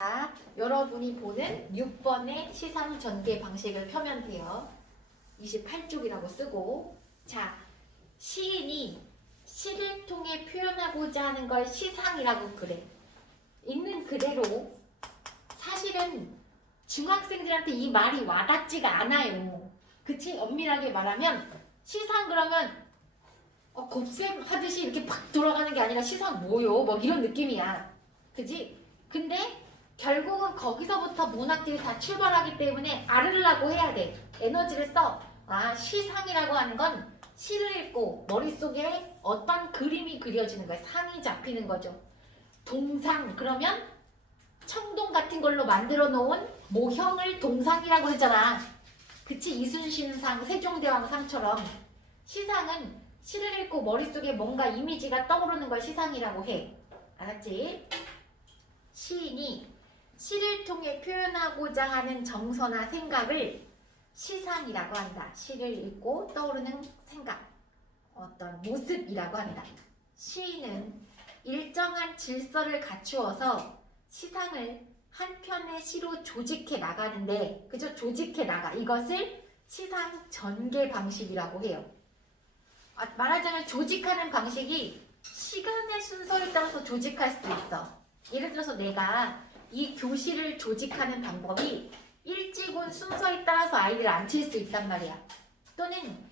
자, 여러분이 보는 6번의 시상 전개 방식을 펴면 돼요. 28쪽이라고 쓰고, 자, 시인이 시를 통해 표현하고자 하는 걸 시상이라고 그래. 있는 그대로 사실은 중학생들한테 이 말이 와닿지가 않아요. 그치? 엄밀하게 말하면 시상 그러면 곱셈 하듯이 이렇게 팍 돌아가는 게 아니라 시상 뭐요? 뭐 이런 느낌이야. 그치? 근데 결국은 거기서부터 문학들이 다 출발하기 때문에 알으려고 해야 돼. 에너지를 써. 아, 시상이라고 하는 건 시를 읽고 머릿속에 어떤 그림이 그려지는 거야. 상이 잡히는 거죠. 동상 그러면 청동 같은 걸로 만들어 놓은 모형을 동상이라고 했잖아. 그치? 이순신상, 세종대왕상처럼 시상은 시를 읽고 머릿속에 뭔가 이미지가 떠오르는 걸 시상이라고 해. 알았지? 시인이 시를 통해 표현하고자 하는 정서나 생각을 시상이라고 한다. 시를 읽고 떠오르는 생각, 어떤 모습이라고 한다. 시인은 일정한 질서를 갖추어서 시상을 한 편의 시로 조직해 나가는데, 그죠? 조직해 나가. 이것을 시상 전개 방식이라고 해요. 말하자면 조직하는 방식이 시간의 순서에 따라서 조직할 수도 있어. 예를 들어서 내가 이 교실을 조직하는 방법이 일찍 온 순서에 따라서 아이들을 앉힐 수 있단 말이야. 또는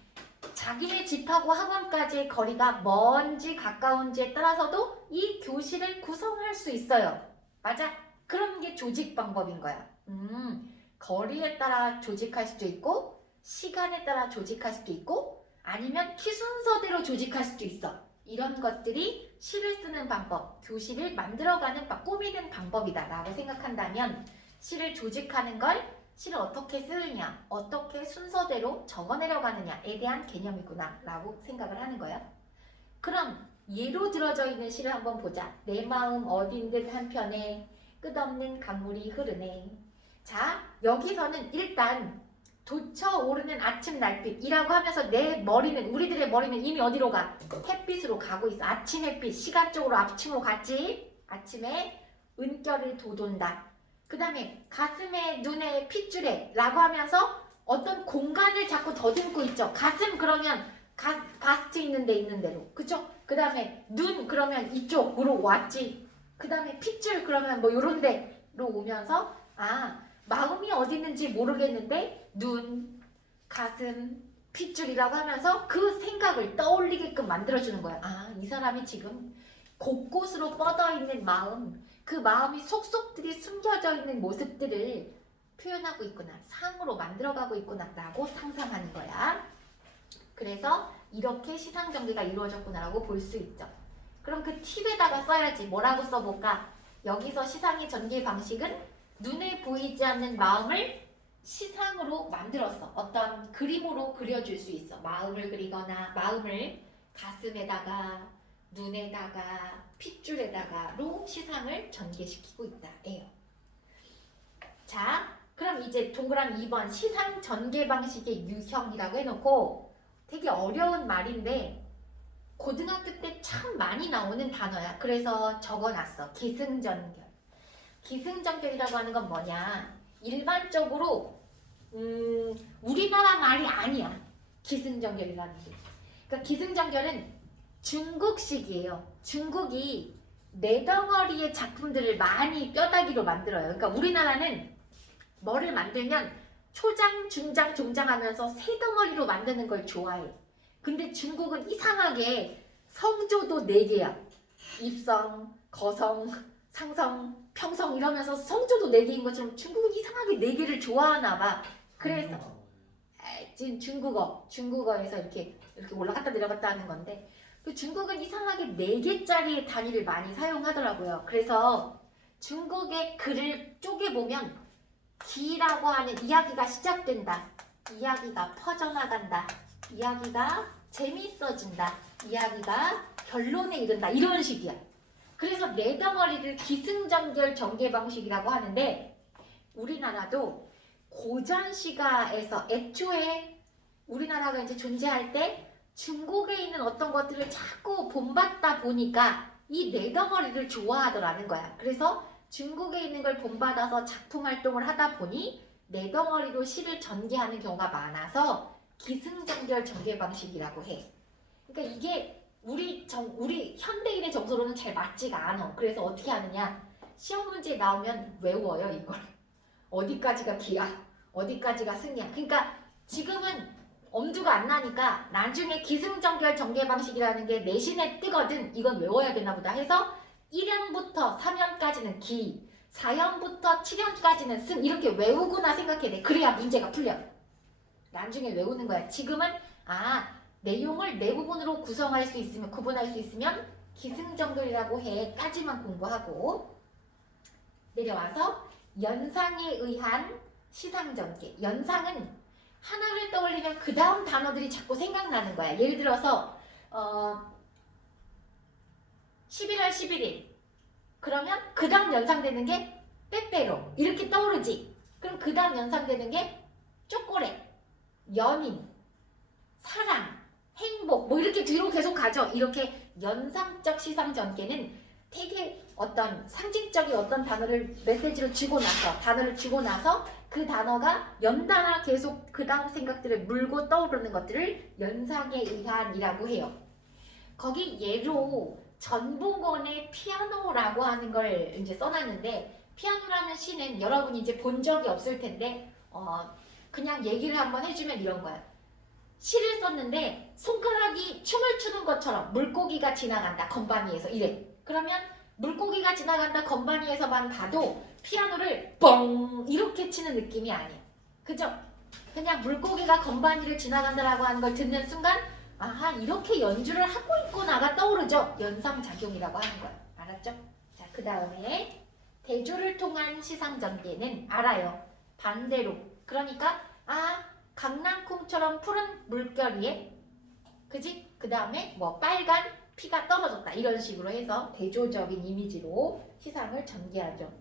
자기네 집하고 학원까지의 거리가 먼지 가까운지에 따라서도 이 교실을 구성할 수 있어요. 맞아? 그런 게 조직 방법인 거야. 거리에 따라 조직할 수도 있고 시간에 따라 조직할 수도 있고 아니면 키 순서대로 조직할 수도 있어. 이런 것들이 시를 쓰는 방법, 교실을 만들어가는, 꾸미는 방법이다 라고 생각한다면 시를 조직하는 걸 시를 어떻게 쓰느냐, 어떻게 순서대로 적어내려가느냐에 대한 개념이구나 라고 생각을 하는 거야. 그럼 예로 들어져 있는 시를 한번 보자. 내 마음 어딘 듯 한편에 끝없는 강물이 흐르네. 자, 여기서는 일단 돋쳐오르는 아침 날빛이라고 하면서 내 머리는, 우리들의 머리는 이미 어디로 가? 햇빛으로 가고 있어. 아침 햇빛, 시간적으로 아침으로 갔지? 아침에 은결을 돋운다. 그 다음에 가슴에, 눈에, 핏줄에 라고 하면서 어떤 공간을 자꾸 더듬고 있죠. 가슴 그러면 바스트 있는 데 있는 대로. 그쵸? 그 다음에 눈 그러면 이쪽으로 왔지. 그 다음에 핏줄 그러면 뭐 요런 데로 오면서 마음이 어디 있는지 모르겠는데 눈, 가슴, 핏줄이라고 하면서 그 생각을 떠올리게끔 만들어주는 거야. 이 사람이 지금 곳곳으로 뻗어있는 마음, 그 마음이 속속들이 숨겨져 있는 모습들을 표현하고 있구나. 상으로 만들어가고 있구나 라고 상상하는 거야. 그래서 이렇게 시상 전개가 이루어졌구나라고 볼 수 있죠. 그럼 그 팁에다가 써야지. 뭐라고 써볼까? 여기서 시상의 전개 방식은 눈에 보이지 않는 마음을 시상으로 만들었어. 어떤 그림으로 그려줄 수 있어. 마음을 그리거나 마음을 가슴에다가 눈에다가 핏줄에다가로 시상을 전개시키고 있다. 예요. 자, 그럼 이제 동그라미 2번 시상 전개 방식의 유형이라고 해놓고 되게 어려운 말인데 고등학교 때 참 많이 나오는 단어야. 그래서 적어놨어. 기승전결. 기승전결이라고 하는 건 뭐냐? 일반적으로 우리나라 말이 아니야. 기승전결이라는 게. 그러니까 기승전결은 중국식이에요. 중국이 네 덩어리의 작품들을 많이 뼈다귀로 만들어요. 그러니까 우리나라는 뭐를 만들면 초장, 중장, 종장 하면서 세 덩어리로 만드는 걸 좋아해. 근데 중국은 이상하게 성조도 4개야. 입성, 거성, 상성, 평성 이러면서 성조도 4개인 것처럼 중국은 이상하게 4개를 좋아하나 봐. 그래서 지금 중국어에서 이렇게 올라갔다 내려갔다 하는 건데 그 중국은 이상하게 4개짜리의 단위를 많이 사용하더라고요. 그래서 중국의 글을 쪼개보면 기라고 하는 이야기가 시작된다. 이야기가 퍼져나간다. 이야기가 재미있어진다. 이야기가 결론에 이른다. 이런 식이야. 그래서 네 덩어리를 기승전결 전개 방식이라고 하는데 우리나라도 고전 시가에서 애초에 우리나라가 이제 존재할 때 중국에 있는 어떤 것들을 자꾸 본받다 보니까 이 네 덩어리를 좋아하더라는 거야. 그래서 중국에 있는 걸 본받아서 작품 활동을 하다 보니 내 덩어리로 시를 전개하는 경우가 많아서 기승전결 전개 방식이라고 해. 그러니까 이게 우리 현대인의 정서로는 잘 맞지가 않아. 그래서 어떻게 하느냐? 시험 문제에 나오면 외워요, 이걸. 어디까지가 기야, 어디까지가 승이야. 그러니까 지금은 엄두가 안 나니까 나중에 기승전결 전개 방식이라는 게 내신에 뜨거든. 이건 외워야 되나 보다 해서 1연부터 3연까지는 기, 4연부터 7연까지는 승, 이렇게 외우구나 생각해야 돼. 그래야 문제가 풀려. 나중에 외우는 거야. 지금은 내용을 네 부분으로 구성할 수 있으면, 구분할 수 있으면 기승전결이라고 해. 까지만 공부하고 내려와서 연상에 의한 시상전개. 연상은 하나를 떠올리면 그 다음 단어들이 자꾸 생각나는 거야. 예를 들어서 11월 11일 그러면 그 다음 연상되는 게 빼빼로 이렇게 떠오르지. 그럼 그 다음 연상되는 게 초콜릿, 연인, 사랑, 행복 뭐 이렇게 뒤로 계속 가죠. 이렇게 연상적 시상전개는 되게 어떤 상징적인 어떤 단어를 메시지로 주고 나서, 단어를 주고 나서 그 단어가 연달아 계속 그 다음 생각들을 물고 떠오르는 것들을 연상에 의한이라고 해요. 거기 예로 전봉건의 피아노라고 하는 걸 이제 써놨는데, 피아노라는 시는 여러분이 이제 본 적이 없을 텐데 그냥 얘기를 한번 해주면 이런 거야. 시를 썼는데 손가락이 춤을 추는 것처럼 물고기가 지나간다 건반위에서 이래. 그러면 물고기가 지나간다 건반위에서만 봐도 피아노를 뻥 이렇게 치는 느낌이 아니야. 그죠? 그냥 물고기가 건반위를 지나간다라고 하는 걸 듣는 순간 아하 이렇게 연주를 하고 있구나가 떠오르죠. 연상작용이라고 하는 거야. 알았죠? 자, 그 다음에 대조를 통한 시상전개는 알아요. 반대로. 그러니까 강낭콩처럼 푸른 물결 위에 그지? 그 다음에 뭐 빨간 피가 떨어졌다 이런 식으로 해서 대조적인 이미지로 시상을 전개하죠.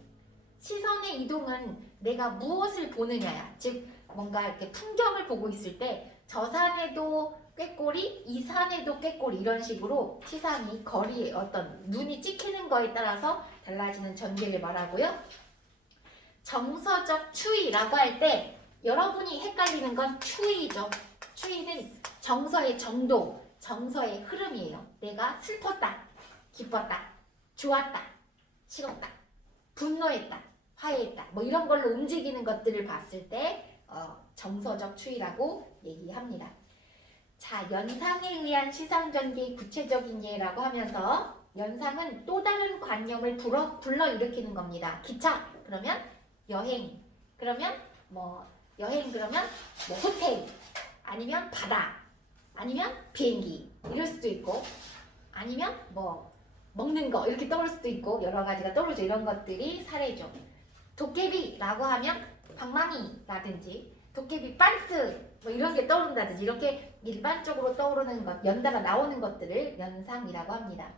시선의 이동은 내가 무엇을 보느냐야. 즉 뭔가 이렇게 풍경을 보고 있을 때 저 산에도 꾀꼬리, 이 산에도 꾀꼬리 이런 식으로 시상이 거리에 어떤 눈이 찍히는 거에 따라서 달라지는 전개를 말하고요. 정서적 추이라고 할 때 여러분이 헷갈리는 건 추이죠. 추이는 정서의 정도, 정서의 흐름이에요. 내가 슬펐다, 기뻤다, 좋았다, 싫었다, 분노했다, 화해했다 뭐 이런 걸로 움직이는 것들을 봤을 때 정서적 추이라고 얘기합니다. 자, 연상에 의한 시상전개의 구체적인 예라고 하면서 연상은 또 다른 관념을 불러일으키는 겁니다. 기차 그러면 여행, 그러면 뭐 호텔, 아니면 바다, 아니면 비행기 이럴 수도 있고, 아니면 뭐 먹는 거 이렇게 떠오를 수도 있고 여러 가지가 떠오르죠. 이런 것들이 사례죠. 도깨비라고 하면 방망이라든지 도깨비 빤스 뭐 이런 게 떠오른다든지 이렇게 일반적으로 떠오르는 것, 연달아 나오는 것들을 연상이라고 합니다.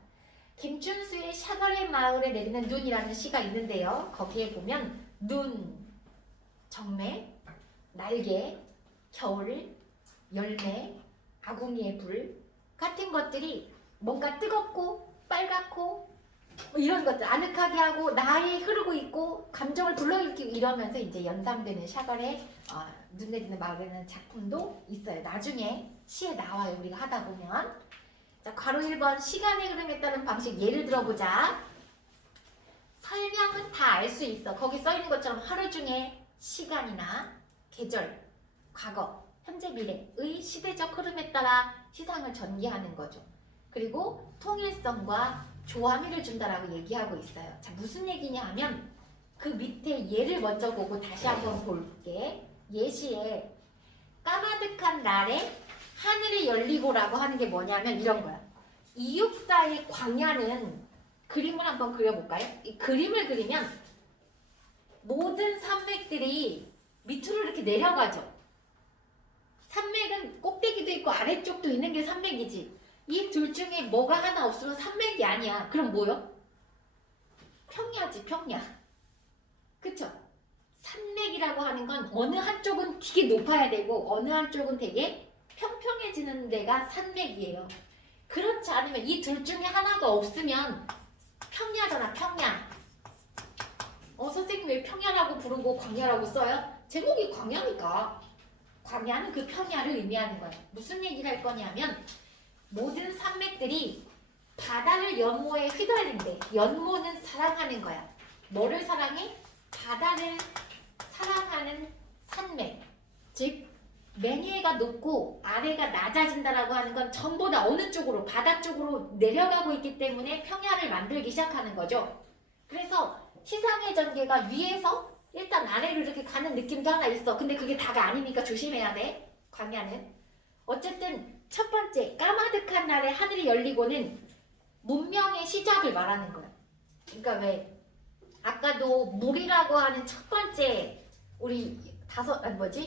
김춘수의 샤가레 마을에 내리는 눈이라는 시가 있는데요. 거기에 보면 눈, 정매, 날개, 겨울, 열매, 아궁이의 불 같은 것들이 뭔가 뜨겁고 빨갛고 뭐 이런 것들 아늑하게 하고 나에 흐르고 있고 감정을 불러일으키고 이러면서 이제 연상되는 샤갈의 눈 내리는 마을이라는 작품도 있어요. 나중에 시에 나와요. 우리가 하다 보면. 자, 괄호 1번 시간의 흐름에 따른 방식 예를 들어보자. 설명은 다 알 수 있어. 거기 써있는 것처럼 하루 중에 시간이나 계절, 과거, 현재, 미래의 시대적 흐름에 따라 시상을 전개하는 거죠. 그리고 통일성과 조화미를 준다라고 얘기하고 있어요. 자, 무슨 얘기냐 하면 그 밑에 예를 먼저 보고 다시 한번 볼게. 예시에 까마득한 날에 하늘이 열리고라고 하는 게 뭐냐면 이런 거야. 이육사의 광야는 그림을 한번 그려볼까요? 이 그림을 그리면 모든 산맥들이 밑으로 이렇게 내려가죠. 산맥은 꼭대기도 있고 아래쪽도 있는 게 산맥이지. 이 둘 중에 뭐가 하나 없으면 산맥이 아니야. 그럼 뭐요? 평야지, 평야. 그쵸? 산맥이라고 하는 건 어느 한쪽은 되게 높아야 되고 어느 한쪽은 되게 평평해지는 데가 산맥이에요. 그렇지 않으면 이 둘 중에 하나가 없으면 평야잖아, 평야. 선생님 왜 평야라고 부르고 광야라고 써요? 제목이 광야니까. 광야는 그 평야를 의미하는 거야. 무슨 얘기를 할 거냐면 모든 산맥들이 바다를 연모에 휘달린대. 연모는 사랑하는 거야. 뭐를 사랑해? 바다를 사랑하는 산맥. 즉 맨 위가 높고 아래가 낮아진다라고 하는 건 전부 다 어느 쪽으로? 바다 쪽으로 내려가고 있기 때문에 평야를 만들기 시작하는 거죠. 그래서 시상의 전개가 위에서 일단 아래로 이렇게 가는 느낌도 하나 있어. 근데 그게 다가 아니니까 조심해야 돼. 광야는. 어쨌든 첫 번째 까마득한 날에 하늘이 열리고는 문명의 시작을 말하는 거야. 그러니까 왜 아까도 물이라고 하는 첫 번째 우리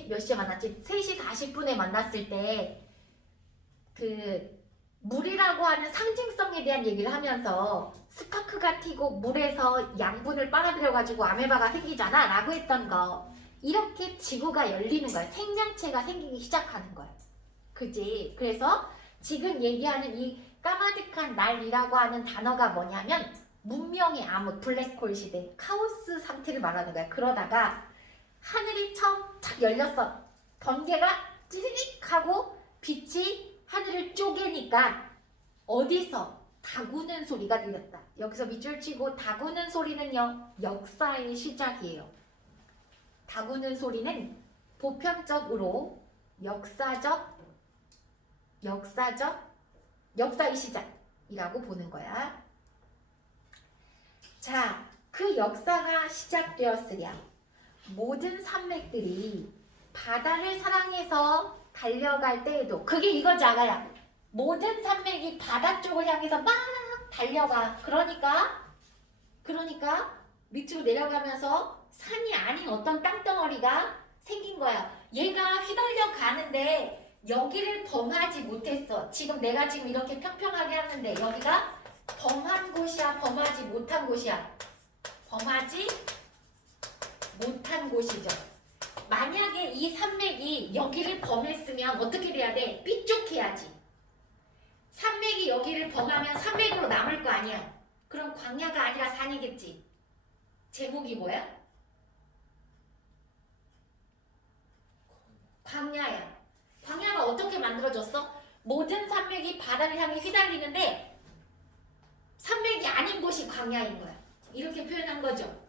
몇 시에 만났지? 3시 40분에 만났을 때 그 물이라고 하는 상징성에 대한 얘기를 하면서 스파크가 튀고 물에서 양분을 빨아들여가지고 아메바가 생기잖아 라고 했던 거. 이렇게 지구가 열리는 거야. 생명체가 생기기 시작하는 거야. 그지? 그래서 지금 얘기하는 이 까마득한 날이라고 하는 단어가 뭐냐면 문명의 암흑, 블랙홀 시대, 카오스 상태를 말하는 거야. 그러다가 하늘이 처음 착 열렸어. 번개가 찌릿 하고 빛이 하늘을 쪼개니까 어디서 다구는 소리가 들렸다. 여기서 밑줄 치고 다구는 소리는요. 역사의 시작이에요. 다구는 소리는 보편적으로 역사의 시작이라고 보는 거야. 자, 그 역사가 시작되었으랴. 모든 산맥들이 바다를 사랑해서 달려갈 때에도 그게 이거지 아가야. 모든 산맥이 바다 쪽을 향해서 막 달려가. 그러니까 밑으로 내려가면서 산이 아닌 어떤 땅덩어리가 생긴 거야. 얘가 휘달려 가는데 여기를 범하지 못했어. 지금 내가 지금 이렇게 평평하게 하는데 여기가 범한 곳이야, 범하지 못한 곳이야? 범하지 못한 곳이죠. 만약에 이 산맥이 여기를 범했으면 어떻게 돼야 돼? 삐쭉해야지. 산맥이 여기를 범하면 산맥으로 남을 거 아니야. 그럼 광야가 아니라 산이겠지. 제목이 뭐야? 광야야. 광야가 어떻게 만들어졌어? 모든 산맥이 바다를 향해 휘달리는데 산맥이 아닌 곳이 광야인 거야. 이렇게 표현한 거죠.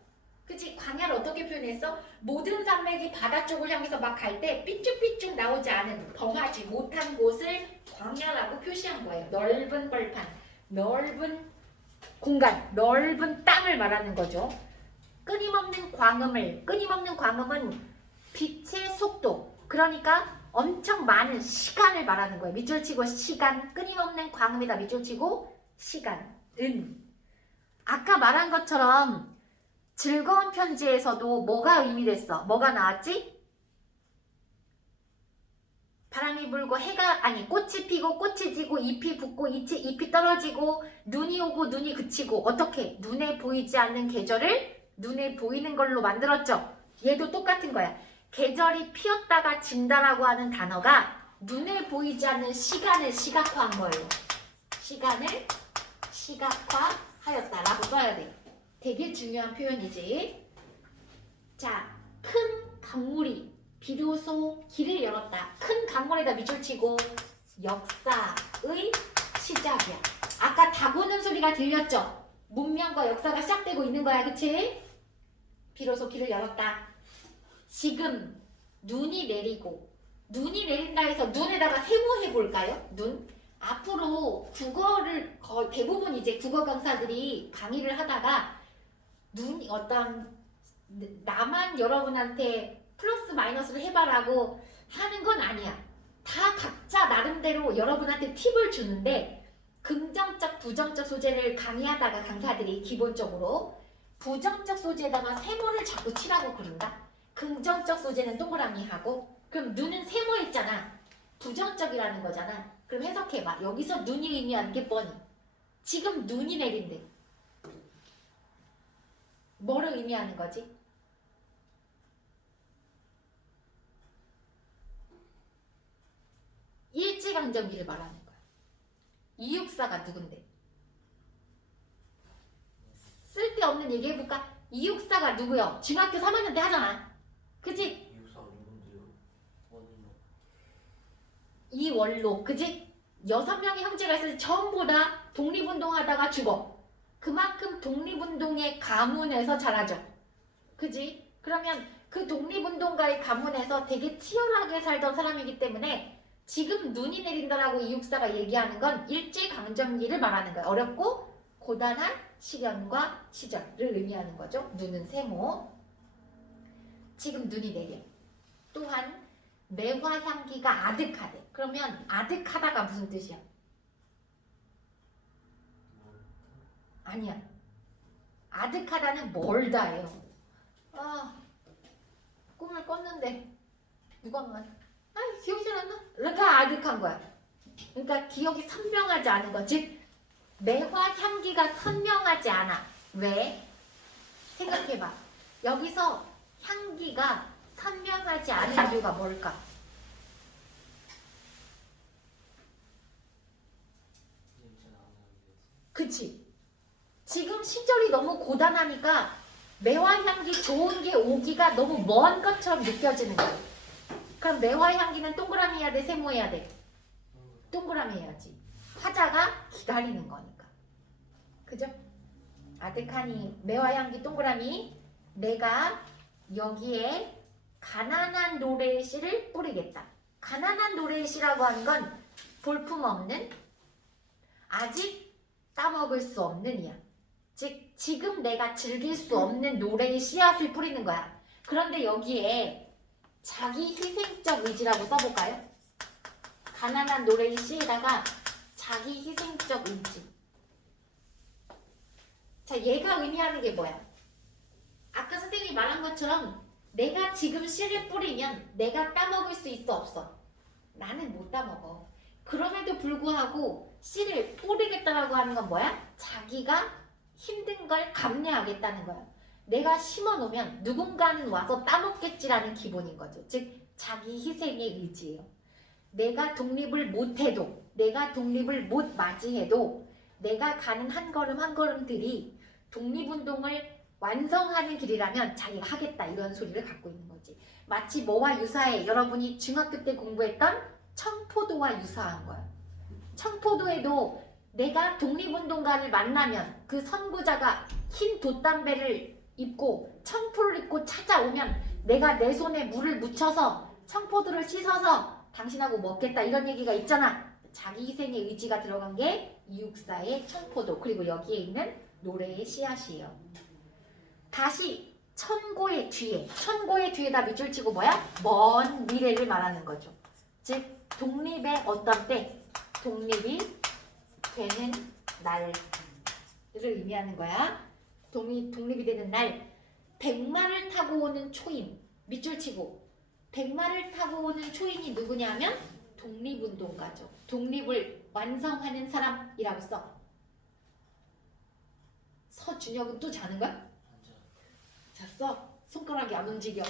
그치? 광야를 어떻게 표현했어? 모든 산맥이 바다 쪽을 향해서 막 갈 때 삐쭉삐쭉 나오지 않은 범하지 못한 곳을 광야라고 표시한 거예요. 넓은 벌판, 넓은 공간, 넓은 땅을 말하는 거죠. 끊임없는 광음은 빛의 속도, 그러니까 엄청 많은 시간을 말하는 거예요. 밑줄 치고 시간, 끊임없는 광음이다. 밑줄 치고 시간, 아까 말한 것처럼 즐거운 편지에서도 뭐가 의미됐어? 뭐가 나왔지? 바람이 불고 꽃이 피고 꽃이 지고 잎이 붙고 잎이 떨어지고 눈이 오고 눈이 그치고 어떻게? 눈에 보이지 않는 계절을 눈에 보이는 걸로 만들었죠. 얘도 똑같은 거야. 계절이 피었다가 진다라고 하는 단어가 눈에 보이지 않는 시간을 시각화한 거예요. 시간을 시각화하였다라고 써야 돼. 되게 중요한 표현이지. 자, 큰 강물이 비로소 길을 열었다. 큰 강물에다 밑줄 치고 역사의 시작이야. 아까 다구는 소리가 들렸죠? 문명과 역사가 시작되고 있는 거야. 그치? 비로소 길을 열었다. 지금 눈이 내린다 해서 눈에다가 세모해 볼까요? 눈? 앞으로 국어를 대부분 이제 국어 강사들이 강의를 하다가 나만 여러분한테 플러스 마이너스를 해봐라고 하는 건 아니야. 다 각자 나름대로 여러분한테 팁을 주는데 긍정적, 부정적 소재를 강의하다가 강사들이 기본적으로 부정적 소재에다가 세모를 자꾸 칠하고 그런다. 긍정적 소재는 동그라미 하고 그럼 눈은 세모했잖아. 부정적이라는 거잖아. 그럼 해석해봐. 여기서 눈이 의미하는 게 뻔히. 지금 눈이 내린대. 뭐를 의미하는 거지? 일제강점기를 말하는 거야. 이육사가 누군데? 쓸데없는 얘기 해볼까? 264가 누구요? 중학교 3학년 때 하잖아. 그지? 264 누군데요? 원인요. 이원로, 그지? 6명의 형제가 있어서 전부 다 독립운동하다가 죽어. 그만큼 독립운동의 가문에서 자라죠. 그지? 그러면 그 독립운동가의 가문에서 되게 치열하게 살던 사람이기 때문에 지금 눈이 내린다라고 이육사가 얘기하는 건 일제강점기를 말하는 거예요. 어렵고 고단한 시련과 시절을 의미하는 거죠. 눈은 세모. 지금 눈이 내려. 또한 매화향기가 아득하대. 그러면 아득하다가 무슨 뜻이야? 아니야. 아득하다는 멀다예요. 아, 꿈을 꿨는데 누가 말? 아, 기억이 잘 안 나. 그러니까 아득한 거야. 그러니까 기억이 선명하지 않은 거. 즉 매화 향기가 선명하지 않아. 왜? 생각해봐. 여기서 향기가 선명하지 않은 이유가 뭘까? 그치? 지금 시절이 너무 고단하니까 매화향기 좋은 게 오기가 너무 먼 것처럼 느껴지는 거야. 그럼 매화향기는 동그라미 해야 돼? 세모 해야 돼? 동그라미 해야지. 화자가 기다리는 거니까. 그죠? 아득하니 매화향기 동그라미. 내가 여기에 가난한 노래의 씨를 뿌리겠다. 가난한 노래의 씨라고 하는 건 볼품없는, 아직 따먹을 수 없는 이야. 즉 지금 내가 즐길 수 없는 노래의 씨앗을 뿌리는 거야. 그런데 여기에 자기 희생적 의지라고 써볼까요? 가난한 노래의 씨에다가 자기 희생적 의지. 자, 얘가 의미하는 게 뭐야? 아까 선생님이 말한 것처럼 내가 지금 씨를 뿌리면 내가 따먹을 수 있어 없어? 나는 못 따먹어. 그럼에도 불구하고 씨를 뿌리겠다라고 하는 건 뭐야? 자기가 힘든 걸 감내하겠다는 거야. 내가 심어놓으면 누군가는 와서 따먹겠지라는 기본인 거죠. 즉 자기 희생의 의지예요. 내가 독립을 못해도, 내가 독립을 못 맞이해도 내가 가는 한 걸음 한 걸음들이 독립운동을 완성하는 길이라면 자기가 하겠다, 이런 소리를 갖고 있는 거지. 마치 뭐와 유사해? 여러분이 중학교 때 공부했던 청포도와 유사한 거야. 청포도에도 내가 독립운동가를 만나면 그 선구자가 흰 돛담배를 입고 청포를 입고 찾아오면 내가 내 손에 물을 묻혀서 청포도를 씻어서 당신하고 먹겠다, 이런 얘기가 있잖아. 자기 희생의 의지가 들어간 게 이육사의 청포도, 그리고 여기에 있는 노래의 씨앗이에요. 다시 천고의 뒤에, 천고의 뒤에다 밑줄 치고 뭐야? 먼 미래를 말하는 거죠. 즉 독립의 어떤 때, 독립이 되는 날을 의미하는 거야. 독립이 되는 날. 백마를 타고 오는 초인, 밑줄 치고. 백마를 타고 오는 초인이 누구냐면 독립운동가죠. 독립을 완성하는 사람이라고 써. 서준혁은 또 자는 거야? 잤어? 손가락이 안 움직여.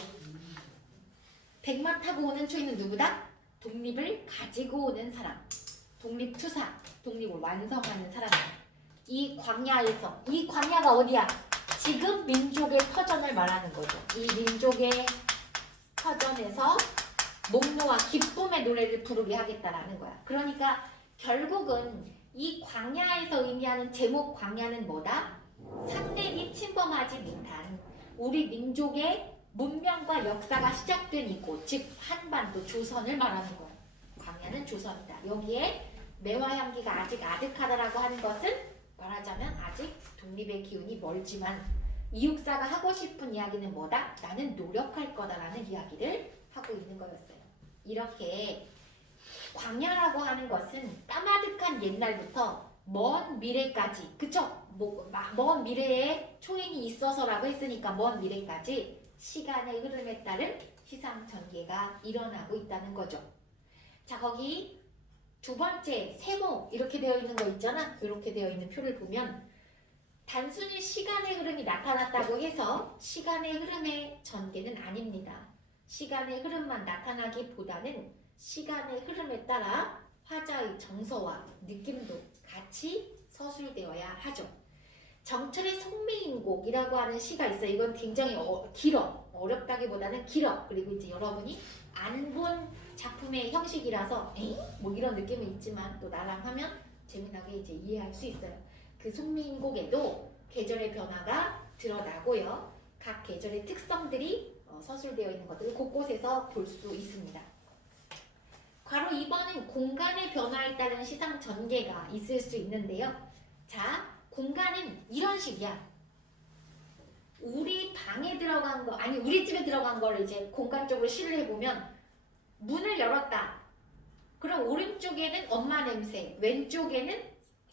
백마 타고 오는 초인은 누구다? 독립을 가지고 오는 사람. 독립투사, 독립을 완성하는 사람이야. 이 광야에서, 이 광야가 어디야? 지금 민족의 터전을 말하는 거죠. 이 민족의 터전에서 목노와 기쁨의 노래를 부르게 하겠다라는 거야. 그러니까 결국은 이 광야에서 의미하는 제목 광야는 뭐다? 상대이 침범하지 못한 우리 민족의 문명과 역사가 시작된 이곳, 즉 한반도 조선을 말하는 거야. 광야는 조선이다. 여기에 매화향기가 아직 아득하다라고 하는 것은 말하자면 아직 독립의 기운이 멀지만 이육사가 하고 싶은 이야기는 뭐다? 나는 노력할 거다라는 이야기를 하고 있는 거였어요. 이렇게 광야라고 하는 것은 까마득한 옛날부터 먼 미래까지, 그쵸? 먼 미래에 초인이 있어서라고 했으니까 먼 미래까지 시간의 흐름에 따른 시상전개가 일어나고 있다는 거죠. 자, 거기 두 번째 세모 이렇게 되어 있는 거 있잖아. 이렇게 되어 있는 표를 보면 단순히 시간의 흐름이 나타났다고 해서 시간의 흐름의 전개는 아닙니다. 시간의 흐름만 나타나기보다는 시간의 흐름에 따라 화자의 정서와 느낌도 같이 서술되어야 하죠. 정철의 송미인곡이라고 하는 시가 있어요. 이건 굉장히 길어. 어렵다기보다는 길어. 그리고 이제 여러분이 안 본 작품의 형식이라서 에이? 뭐 이런 느낌은 있지만 또 나랑 하면 재미나게 이제 이해할 수 있어요. 그 송미인곡에도 계절의 변화가 드러나고요. 각 계절의 특성들이 서술되어 있는 것들을 곳곳에서 볼 수 있습니다. 괄호 2번은 공간의 변화에 따른 시상 전개가 있을 수 있는데요. 자, 공간은 이런 식이야. 우리 방에 들어간 거, 아니 우리 집에 들어간 걸 이제 공간적으로 시를 해보면 문을 열었다. 그럼 오른쪽에는 엄마 냄새, 왼쪽에는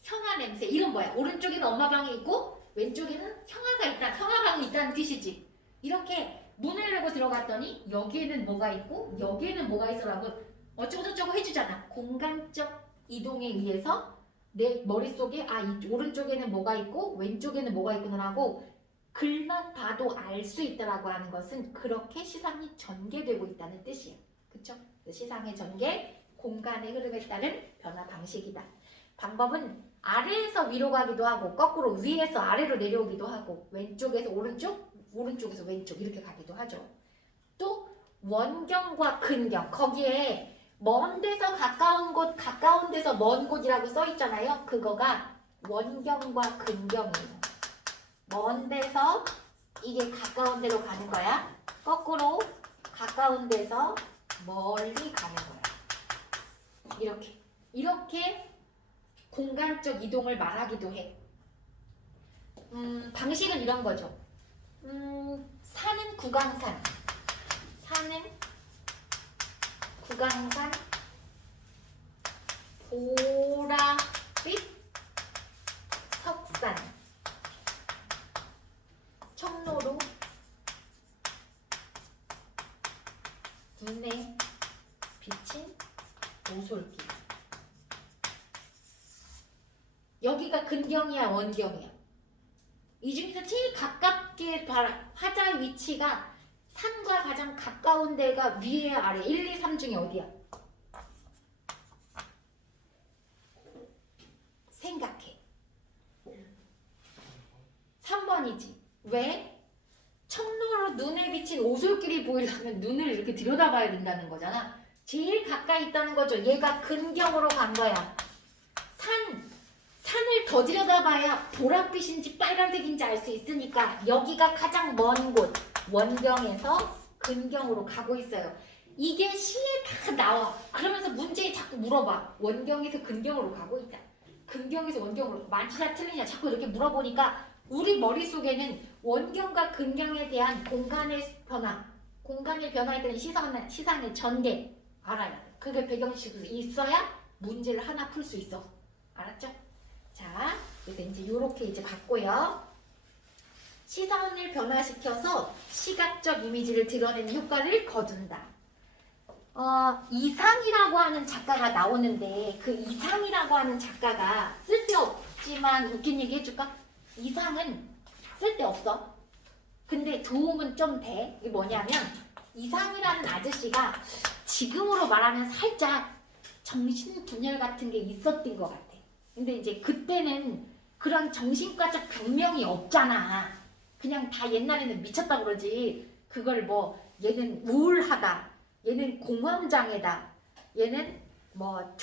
형아 냄새 이런 거야. 오른쪽에는 엄마 방이 있고 왼쪽에는 형아가 있다. 형아 방이 있다는 뜻이지. 이렇게 문을 열고 들어갔더니 여기에는 뭐가 있고 여기에는 뭐가 있어라고 어쩌고저쩌고 해주잖아. 공간적 이동에 의해서 내 머릿속에 이 오른쪽에는 뭐가 있고 왼쪽에는 뭐가 있구나라고 글만 봐도 알 수 있다라고 하는 것은 그렇게 시상이 전개되고 있다는 뜻이에요. 그쵸? 시상의 전개, 공간의 흐름에 따른 변화 방식이다. 방법은 아래에서 위로 가기도 하고 거꾸로 위에서 아래로 내려오기도 하고 왼쪽에서 오른쪽, 오른쪽에서 왼쪽 이렇게 가기도 하죠. 또 원경과 근경, 거기에 먼 데서 가까운 곳, 가까운 데서 먼 곳이라고 써 있잖아요. 그거가 원경과 근경이에요. 먼 데서 이게 가까운 데로 가는 거야. 거꾸로 가까운 데서 멀리 가는 거야. 이렇게 공간적 이동을 말하기도 해. 방식은 이런 거죠. 산은 구강산, 산은 구강산, 보랏빛 석산, 청로로 눈에 비친 오솔길. 여기가 근경이야, 원경이야? 이 중에서 제일 가깝게 화자의 위치가 산과 가장 가까운 데가 위에 아래 1, 2, 3 중에 어디야? 생각해. 3번이지. 왜? 청로로 눈에 비친 오솔길이 보이려면 눈을 이렇게 들여다봐야 된다는 거잖아. 제일 가까이 있다는 거죠. 얘가 근경으로 간 거야. 산을 더 들여다봐야 보랏빛인지 빨간색인지 알 수 있으니까 여기가 가장 먼 곳, 원경에서 근경으로 가고 있어요. 이게 시에 다 나와. 그러면서 문제에 자꾸 물어봐. 원경에서 근경으로 가고 있다. 근경에서 원경으로 맞으냐 틀리냐 자꾸 이렇게 물어보니까 우리 머릿속에는 원경과 근경에 대한 공간의 변화에 대한 시상의 전개 알아야 돼. 그게 배경식으로 있어야 문제를 하나 풀 수 있어. 알았죠? 자, 그래서 이제 요렇게 이제 봤고요. 시선을 변화시켜서 시각적 이미지를 드러내는 효과를 거둔다. 이상이라고 하는 작가가 나오는데 그 이상이라고 하는 작가가 쓸데없지만 웃긴 얘기 해줄까? 이상은 쓸데없어. 근데 도움은 좀 돼. 이게 뭐냐면 이상이라는 아저씨가 지금으로 말하면 살짝 정신분열 같은 게 있었던 것 같아. 근데 이제 그때는 그런 정신과적 병명이 없잖아. 그냥 다 옛날에는 미쳤다 그러지. 그걸 뭐 얘는 우울하다, 얘는 공황장애다, 얘는 뭐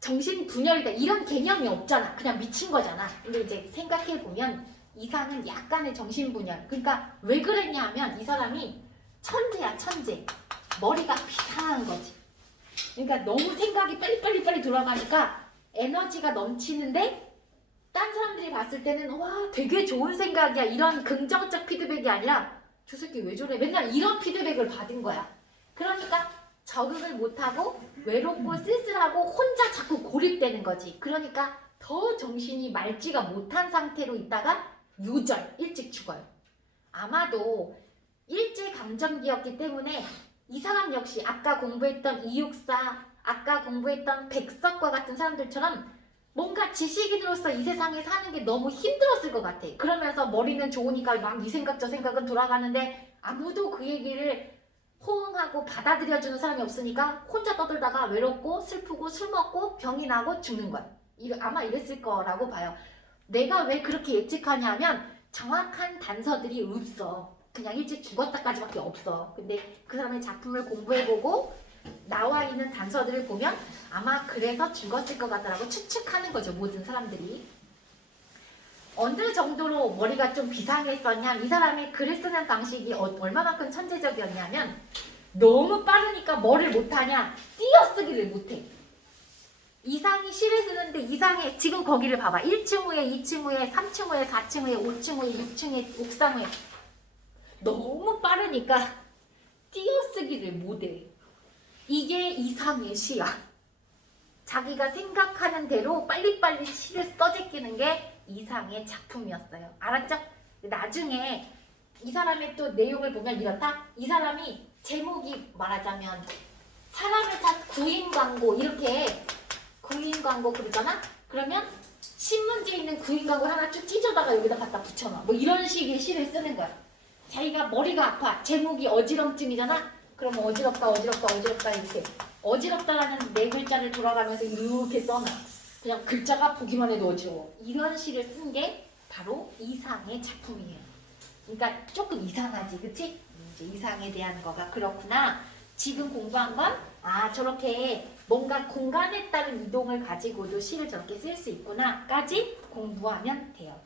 정신분열이다 이런 개념이 없잖아. 그냥 미친 거잖아. 근데 이제 생각해보면 이상은 약간의 정신분열. 그러니까 왜 그랬냐 하면 이 사람이 천재야, 천재. 머리가 비상한 거지. 그러니까 너무 생각이 빨리 돌아가니까 에너지가 넘치는데 딴 사람들이 봤을 때는 와 되게 좋은 생각이야 이런 긍정적 피드백이 아니라 저 새끼 왜 저래 맨날 이런 피드백을 받은 거야. 그러니까 적응을 못하고 외롭고 쓸쓸하고 혼자 자꾸 고립되는 거지. 그러니까 더 정신이 맑지가 못한 상태로 있다가 일찍 죽어요. 아마도 일제강점기였기 때문에 이 사람 역시 아까 공부했던 이육사, 아까 공부했던 백석과 같은 사람들처럼 뭔가 지식인으로서 이 세상에 사는 게 너무 힘들었을 것 같아. 그러면서 머리는 좋으니까 막 이 생각 저 생각은 돌아가는데 아무도 그 얘기를 호응하고 받아들여주는 사람이 없으니까 혼자 떠들다가 외롭고 슬프고 술 먹고 병이 나고 죽는 거야. 아마 이랬을 거라고 봐요. 내가 왜 그렇게 예측하냐면 정확한 단서들이 없어. 그냥 일찍 죽었다까지밖에 없어. 근데 그 사람의 작품을 공부해보고 나와 있는 단서들을 보면 아마 그래서 죽었을 것 같다라고 추측하는 거죠. 모든 사람들이. 어느 정도로 머리가 좀 비상했었냐, 이 사람이 글을 쓰는 방식이 얼마만큼 천재적이었냐면 너무 빠르니까 뭐를 못하냐, 띄어쓰기를 못해. 이상이 시를 쓰는데 이상의 지금 거기를 봐봐. 1층 후에 2층 후에 3층 후에 4층 후에 5층 후에 6층에 옥상 후에 너무 빠르니까 띄어쓰기를 못해. 이게 이상의 시야. 자기가 생각하는 대로 빨리빨리 시를 써제끼는 게 이상의 작품이었어요. 알았죠? 나중에 이 사람의 또 내용을 보면 이렇다. 이 사람이 제목이 말하자면 사람을 찾 구인 광고 이렇게 구인 광고 그러잖아? 그러면 신문지에 있는 구인 광고 하나 쭉 찢어다가 여기다 갖다 붙여놔. 뭐 이런 식의 시를 쓰는 거야. 자기가 머리가 아파. 제목이 어지럼증이잖아? 그러면 어지럽다 이렇게. 어지럽다라는 네 글자를 돌아가면서 이렇게 써놔. 그냥 글자가 보기만 해도 어지러워. 이런 시를 쓴 게 바로 이상의 작품이에요. 그러니까 조금 이상하지, 그치? 이제 이상에 대한 거가 그렇구나. 지금 공부한 건 저렇게 뭔가 공간에 따른 이동을 가지고도 시를 저렇게 쓸 수 있구나까지 공부하면 돼요.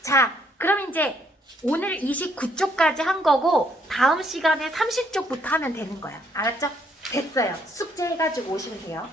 자, 그럼 이제 오늘 29쪽까지 한 거고 다음 시간에 30쪽부터 하면 되는 거야. 알았죠? 됐어요. 숙제 해가지고 오시면 돼요.